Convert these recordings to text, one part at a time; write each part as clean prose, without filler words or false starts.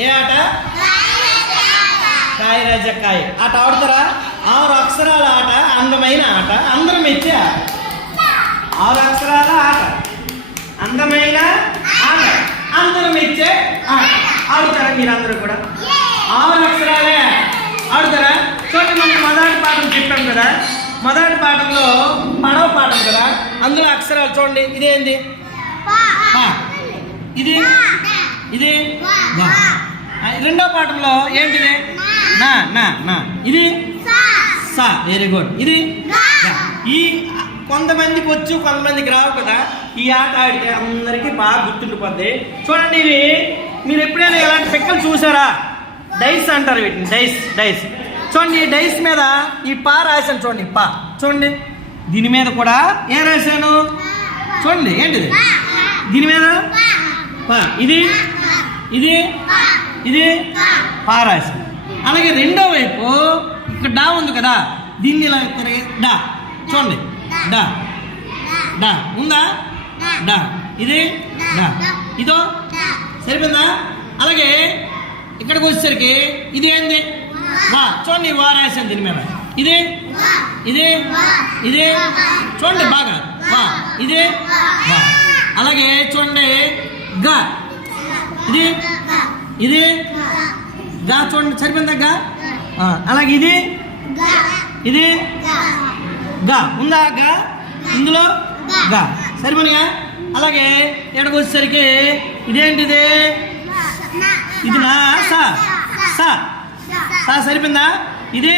ఏ ఆట? కాయ రాజకాయ ఆట ఆడుతారా? 6 అక్షరాల ఆట, అందమైన ఆట, అందరూ మెచ్చే ఆట. 6 అక్షరాల ఆట, అందమైన ఆట, అందరూ మెచ్చే ఆట. ఆడుతారా మీరందరూ కూడా? 6 అక్షరాలే ఆడుతారా? చూడండి, మనం మొదటి పాఠం చెప్పాం కదా, మొదటి పాఠంలో పడవ పాఠం కదా, అందులో అక్షరాలు చూడండి. ఇదేంది? ఇది ఇది రెండో పాఠంలో ఏంటిది? నా నా నా. ఇది సా. Very good. ఇది ఈ కొంతమందికి వచ్చు, కొంతమందికి రావు కదా. ఈ ఆట ఆడితే అందరికీ బాగా గుర్తుండిపోద్ది. చూడండి, ఇవి మీరు ఎప్పుడైనా ఇలాంటి పిక్కలు చూసారా? డైస్ అంటారు వీటిని, డైస్ డైస్. చూడండి, ఈ డైస్ మీద ఈ పా రాశాను. చూడండి, పా చూడండి. దీని మీద కూడా ఏం రాశాను? చూడండి, ఏంటిది? దీని మీద పా. ఇది ఇది ఇది పా రాశాను. అలాగే రెండో వైపు ఇక్కడ డా ఉంది కదా, దీన్ని ఇలా డా. చూడండి, డా డా ఉందా? డా. ఇది డా. ఇదో సరిపోయిందా? అలాగే ఇక్కడికి వచ్చేసరికి ఇది ఏంది? వా. చూడండి, వా రాశాను దీని మీద. ఇది ఇది ఇది చూడండి బాగా, వా. ఇది వా. అలాగే చూడండి, గా. ఇది ఇది గా. చూడండి, సరిపోయిందా? గా. అలాగే ఇది ఇది గా ఉందా? గా. ఇందులో గా. సరిపోయినా? అలాగే ఇక్కడికి వచ్చేసరికి ఇదేంటిది? ఇది నా సా. సా సా. సరిపోయిందా? ఇది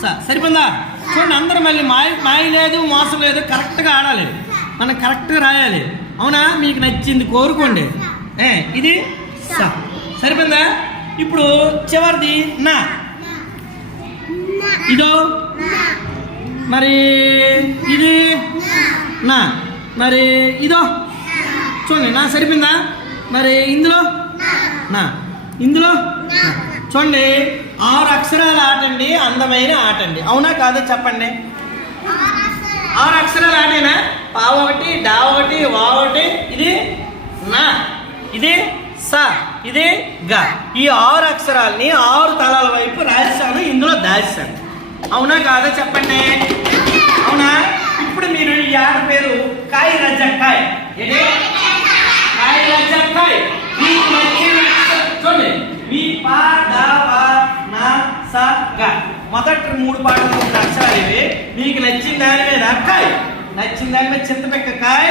సా. సరిపోయిందా? చూడండి, అందరూ మళ్ళీ మాయ లేదు, మోసం లేదు, కరెక్ట్గా ఆడాలి, మనం కరెక్ట్గా రాయాలి. అవునా? మీకు నచ్చింది కోరుకోండి. ఇది సా. సరిపోయిందా? ఇప్పుడు చివరిది నా. ఇదో మరి, ఇది నా. మరి ఇదో చూడండి, నా. సరిపోయిందా? మరి ఇందులో నా, ఇందులో నా. చూడండి, 6 అక్షరాల ఆట అండి, అందమైన ఆట అండి. అవునా కాదా చెప్పండి? 6 అక్షరాల ఆటేనా? పా ఒకటి, డా ఒకటి, వా ఒకటి, ఇది నా, ఇది సా, ఇది గా. ఈ 6 అక్షరాలని 6 తలాల వైపు రాశాను, ఇందులో దాచాను. అవునా కాదా చెప్పండి? అవునా? ఇప్పుడు మీరు ఈ ఆట పేరు కాయ రజకాయ. ఏంటి? కాయ రజకాయ. మీకు నచ్చిన చూడండి, మీ పా, డా, వా, నా, సా, గా. మొదటి 3 పాటలు ఉన్న అక్షరాలు ఇవి. మీకు నచ్చిన దాని మీద కాయ, నచ్చిన దాని మీద చింతపిక్క కాయ.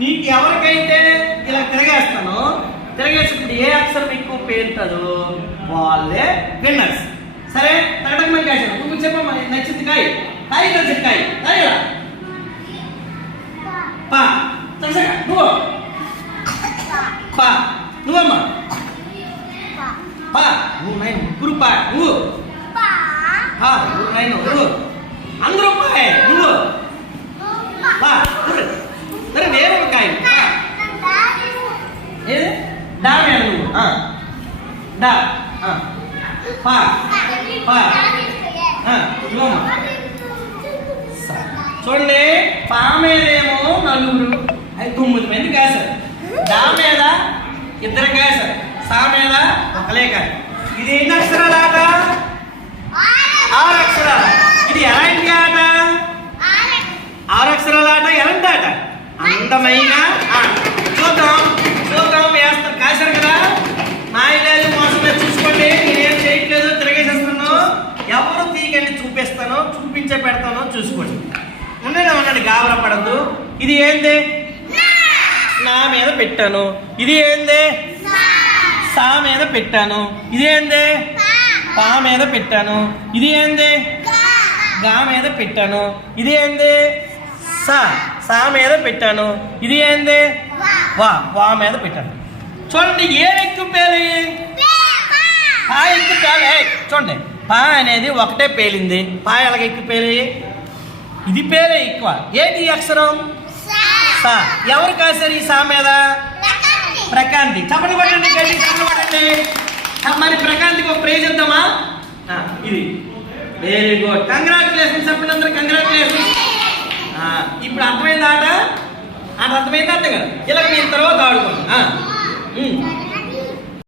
నీకు ఎవరికైతే ఇలా తిరగేస్తానో, తిరగేసుకుంటే ఏ అక్షరం ఎక్కువ పేరుతుందో వాళ్ళే విన్నర్స్. సరే, తగడక కాయ. నువ్వు చెప్పమ్మా, నచ్చింది కాయ. కాయ నచ్చింది కాయ. కాయ పా. నువ్వు పా. నువ్వమ్మా పా. నువ్వు నైన్. గురు పా. నువ్వు పా. నువ్వు నైన్. నువ్వు అందరూ పాయ్. నువ్వు పా. సరే, వేరే కాయ. ఏది? డా మీద నువ్వు. డా. పా. పా. నువ్వమ్మా. చూడండి, పా మీదేమో 4, 9 మంది కాశారు. డా మీద 2 కాశారు. సా మీద 1 కాదు. ఇది ఎన్ని అక్షరాల ఆట? 6 అక్షరాల. ఇది ఎలాంటి ఆట? 6 అక్షరాల ఆట. ఎలాంటి ఆట? అందమైన ఆట. చూద్దాం చూద్దాం. వేస్తారు, కాశారు కదా. మాయ లేదు, మోసం లేదు. చూసుకోండి, నేనేం చేయట్లేదు, తిరగేసేస్తాను. ఎవరు తీగండి చూపిస్తాను, చూపించే పెడతానో చూసుకోండి. ఉన్నాడు, గాబరా పడద్దు. ఇది ఏంది? నా మీద పెట్టాను. ఇది ఏంది? సా మీద పెట్టాను. ఇది ఏంది? పా మీద పెట్టాను. ఇది ఏంది? గా మీద పెట్టాను. ఇది ఏంది? సా మీద పెట్టాను. ఇది ఏంది? వా మీద పెట్టాను. చూడండి, ఏ ఎక్కువ పేలి? పా ఎక్కువ పేలి. చూడండి, పా అనేది ఒకటే పేలింది. పా ఎలాగ ఎక్కువ పేలి? ఇది పేరే ఎక్కువ. ఏంటి ఈ అక్షరం? సా. ఎవరు కాశారు ఈ సా మీద? ప్రకాంతి. చప్పటి పడండి, గట్టి చప్పటి పడండి. మరి ప్రకాంతికి ఒక ప్రైజ్ ఇద్దామా? ఇది వెరీ గుడ్. కంగ్రాచులేషన్స్ చెప్పండి అందరూ. కంగ్రాచులేషన్స్. ఇప్పుడు అర్థమైంది ఆట? అర్థమైంది అంట కదా. ఇలా మీరు తర్వాత ఆడుకోండి.